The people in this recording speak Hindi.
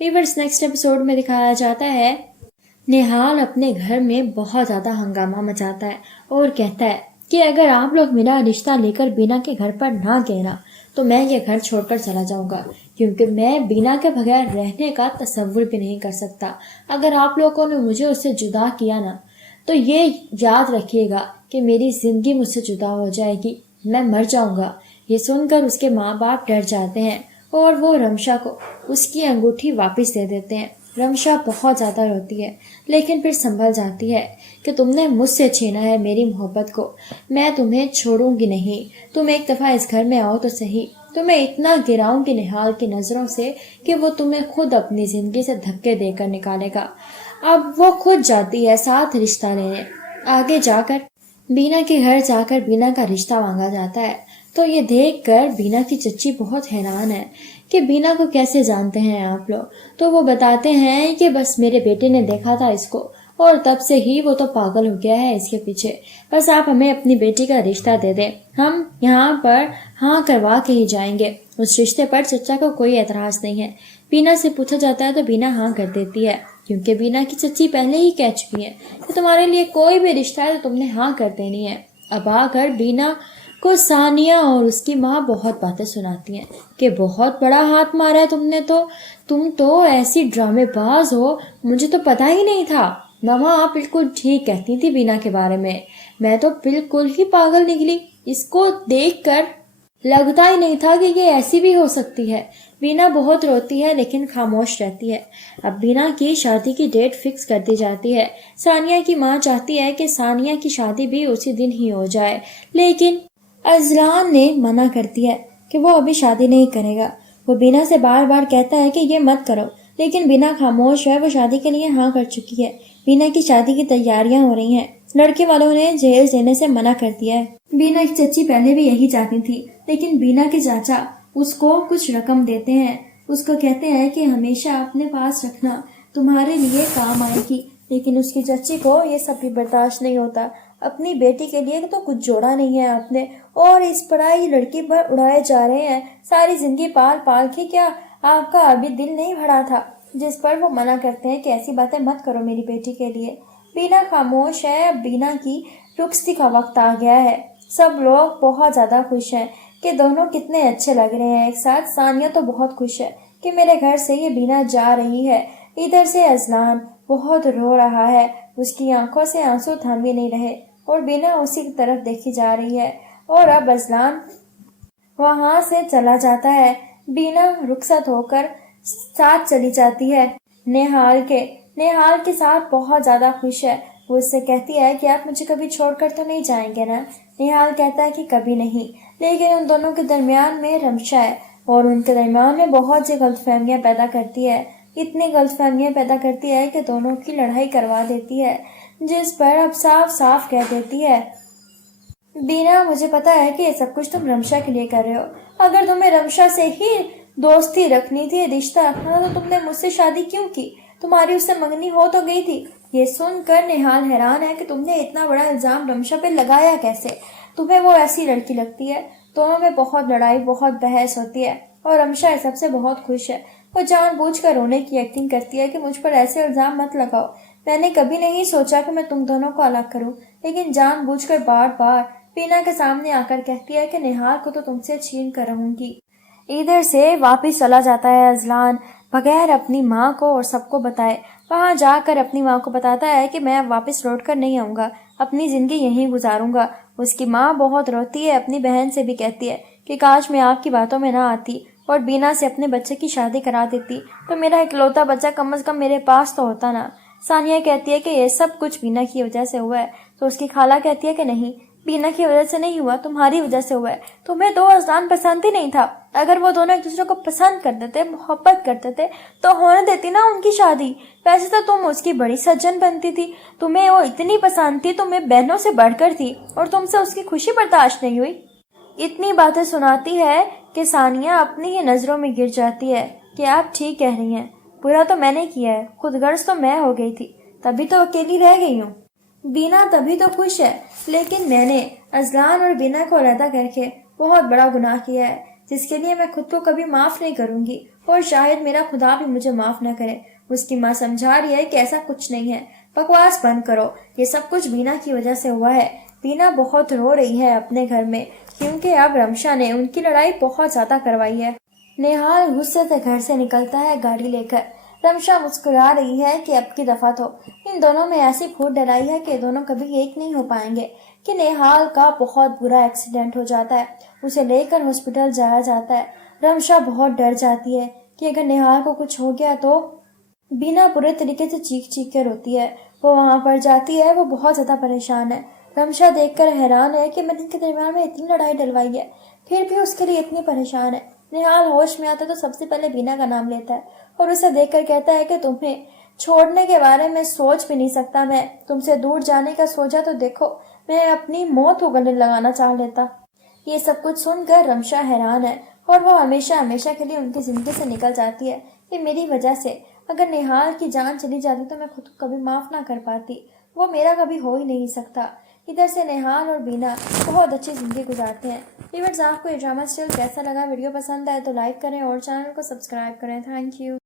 वीवर्स, नेक्स्ट एपिसोड में दिखाया जाता है निहाल अपने घर में बहुत ज्यादा हंगामा मचाता है और कहता है कि अगर आप लोग मेरा रिश्ता लेकर बीना के घर पर ना गए ना तो मैं ये घर छोड़कर चला जाऊंगा, क्योंकि मैं बीना के बगैर रहने का तसव्वुर भी नहीं कर सकता। अगर आप लोगों ने मुझे उससे जुदा किया ना तो ये याद रखिएगा कि मेरी जिंदगी मुझसे जुदा हो जाएगी, मैं मर जाऊंगा। ये सुनकर उसके माँ बाप डर जाते हैं और वो रमशा को उसकी अंगूठी वापस दे देते हैं। रमशा बहुत ज़्यादा रोती है लेकिन फिर संभल जाती है कि तुमने मुझसे छीना है मेरी मोहब्बत को, मैं तुम्हें छोड़ूंगी नहीं। तुम एक दफ़ा इस घर में आओ तो सही, तुम्हें इतना गिराऊंगी निहाल की नज़रों से कि वो तुम्हें खुद अपनी ज़िंदगी से धक्के देकर निकालेगा। अब वो खुद जाती है साथ रिश्ता लेने। आगे जाकर बीना के घर जाकर बीना का रिश्ता मांगा जाता है तो ये देखकर बीना की चच्ची बहुत हैरान है कि बीना को कैसे जानते हैं आप लोग। तो वो बताते हैं कि बस मेरे बेटे ने देखा था इसको और तब से ही वो तो पागल हो गया है इसके पीछे। बस आप हमें अपनी बेटी का रिश्ता दे दें, हम यहाँ पर हाँ करवा के ही जाएंगे। उस रिश्ते पर चच्चा को कोई एतराज नहीं है। बीना से पूछा जाता है तो बीना हाँ कर देती है, क्योंकि बीना की चच्ची पहले ही कह चुकी है कि तुम्हारे लिए कोई भी रिश्ता है तो तुमने हाँ कर देनी है। अब आकर बीना को सानिया और उसकी माँ बहुत बातें सुनाती हैं कि बहुत बड़ा हाथ मारा है तुमने, तो तुम तो ऐसी ड्रामेबाज हो, मुझे तो पता ही नहीं था। मामा आप बिल्कुल ठीक कहती थी बीना के बारे में, मैं तो बिल्कुल ही पागल निकली। इसको देखकर लगता ही नहीं था कि ये ऐसी भी हो सकती है। बीना बहुत रोती है लेकिन खामोश रहती है। अब बीना की शादी की डेट फिक्स कर दी जाती है। सानिया की माँ चाहती है कि सानिया की शादी भी उसी दिन ही हो जाए, लेकिन अजलान ने मना कर दिया है कि वो अभी शादी नहीं करेगा। वो बीना से बार बार कहता है कि ये मत करो, लेकिन बीना खामोश है। वो शादी के लिए हाँ कर चुकी है। बीना की शादी की तैयारियां हो रही हैं। लड़के वालों ने जहेज देने से मना कर दिया है। बीना की चच्ची पहले भी यही चाहती थी, लेकिन बीना के चाचा उसको कुछ रकम देते हैं। उसको कहते हैं कि हमेशा अपने पास रखना, तुम्हारे लिए काम आएगी। लेकिन उसकी चच्ची को ये सब भी बर्दाश्त नहीं होता। अपनी बेटी के लिए तो कुछ जोड़ा नहीं है आपने, और इस पढ़ाई लड़की पर उड़ाए जा रहे हैं। सारी जिंदगी पाल पाल के क्या आपका अभी दिल नहीं भरा था? जिस पर वो मना करते हैं कि ऐसी बातें मत करो मेरी बेटी के लिए। बीना खामोश है। अब बीना की रुखसती का वक्त आ गया है। सब लोग बहुत ज्यादा खुश हैं कि दोनों कितने अच्छे लग रहे हैं एक साथ। सानिया तो बहुत खुश है कि मेरे घर से ये बीना जा रही है। इधर से अजलान बहुत रो रहा है, उसकी आंखों से आंसू थम ही नहीं रहे और बीना उसी की तरफ देखी जा रही है। और अब अजलान वहां से चला जाता है। बीना रुखसत होकर साथ चली जाती है नेहाल के साथ बहुत ज्यादा खुश है। वो उससे कहती है कि आप मुझे कभी छोड़कर तो नहीं जाएंगे ना? नेहाल कहता है कि कभी नहीं, लेकिन उन दोनों के दरमियान में रमशा है और उनके दरमियान में बहुत सी गलतफहमियां पैदा करती है। इतनी गलतफहमियां पैदा करती है कि दोनों की लड़ाई करवा देती है, जिस पर अब साफ साफ कह देती है, बीना मुझे पता है कि ये सब कुछ तुम रमशा के लिए कर रहे हो। अगर तुम्हें रमशा से ही दोस्ती रखनी थी, रिश्ता रखना था, तो तुमने मुझसे शादी क्यों की? तुम्हारी उससे मंगनी हो तो गई थी। ये सुनकर निहाल हैरान है कि तुमने इतना बड़ा इल्जाम रमशा पे लगाया कैसे? तुम्हें वो ऐसी लड़की लगती है? दोनों में बहुत लड़ाई बहुत बहस होती है और रमशा इस सबसे बहुत खुश है। वो जानबूझकर रोने की एक्टिंग करती है कि मुझ पर ऐसे इल्जाम मत लगाओ। मैंने कभी नहीं सोचा कि मैं तुम दोनों को अलग करूं, लेकिन जानबूझकर बार बार बीना के सामने आकर कहती है कि निहाल को तो तुमसे छीन कर रहूंगी। इधर से वापिस चला जाता है अजलान बगैर अपनी माँ को और सबको बताए। वहां जाकर अपनी माँ को बताता है कि मैं अब वापस लौट कर नहीं आऊंगा, अपनी जिंदगी यहीं गुजारूंगा। उसकी माँ बहुत रोती है, अपनी बहन से भी कहती है कि काश मैं आपकी बातों में ना आती और बीना से अपने बच्चे की शादी करा देती, तो मेरा इकलौता बच्चा कम से कम मेरे पास तो होता ना। सानिया कहती है कि ये सब कुछ बीना की वजह से हुआ है, तो उसकी खाला कहती है कि नहीं, बीना की वजह से नहीं हुआ, तुम्हारी वजह से हुआ है। तुम्हें तो अजलान पसंद ही नहीं था। अगर वो दोनों एक दूसरे को पसंद करते थे, मोहब्बत करते थे, तो होने देती ना उनकी शादी। वैसे तो तुम उसकी बड़ी सज्जन बनती थी, तुम्हें वो इतनी पसंद थी, तुम्हें बहनों से बढ़कर थी, और तुमसे उसकी खुशी बर्दाश्त नहीं हुई। इतनी बातें सुनाती है कि सानिया अपनी ही नजरों में गिर जाती है कि आप ठीक कह रही हैं, बुरा तो मैंने किया है, खुदगर्ज तो मैं हो गई थी, तभी तो अकेली रह गई हूँ। बीना तभी तो खुश है, लेकिन मैंने अजलान और बीना को अलहदा करके बहुत बड़ा गुनाह किया है, जिसके लिए मैं खुद को कभी माफ नहीं करूंगी और शायद मेरा खुदा भी मुझे माफ न करे। उसकी माँ समझा रही है कि ऐसा कुछ नहीं है। बकवास बंद करो, ये सब कुछ बीना की वजह से हुआ है। बीना बहुत रो रही है अपने घर में, क्योंकि अब रमशा ने उनकी लड़ाई बहुत ज्यादा करवाई है। नेहाल गुस्से से घर से निकलता है गाड़ी लेकर। रमशा मुस्कुरा रही है कि अब की दफा तो इन दोनों में ऐसी फूट डलाई है कि दोनों कभी एक नहीं हो पाएंगे। कि नेहाल का बहुत बुरा एक्सीडेंट हो जाता है, उसे लेकर हॉस्पिटल जाया जाता है। रमशा बहुत डर जाती है कि अगर नेहाल को कुछ हो गया तो। बीना बुरे तरीके से चीख चीख कर रोती है। वो वहां पर जाती है, वो बहुत ज्यादा परेशान है। रमशा देखकर हैरान है कि मैंने इनके दरमियान में इतनी लड़ाई डलवाई है, फिर भी उसके लिए इतनी परेशान है। निहाल होश में आता तो सबसे पहले बीना का नाम लेता है और उसे देखकर कहता है कि तुम्हें छोड़ने के बारे में सोच भी नहीं सकता मैं। तुमसे दूर जाने का सोचा तो देखो, मैं अपनी मौत को गले लगाना चाह लेता। ये सब कुछ सुनकर रमशा हैरान है और वो हमेशा हमेशा के लिए उनकी जिंदगी से निकल जाती है कि मेरी वजह से अगर निहाल की जान चली जाती तो मैं खुद को कभी माफ ना कर पाती। वो मेरा कभी हो ही नहीं सकता। इधर से निहाल और बीना बहुत अच्छी जिंदगी गुजारते हैं। व्यूअर्स, आपको ये ड्रामा स्टिल कैसा लगा? वीडियो पसंद आए तो लाइक करें और चैनल को सब्सक्राइब करें। Thank you.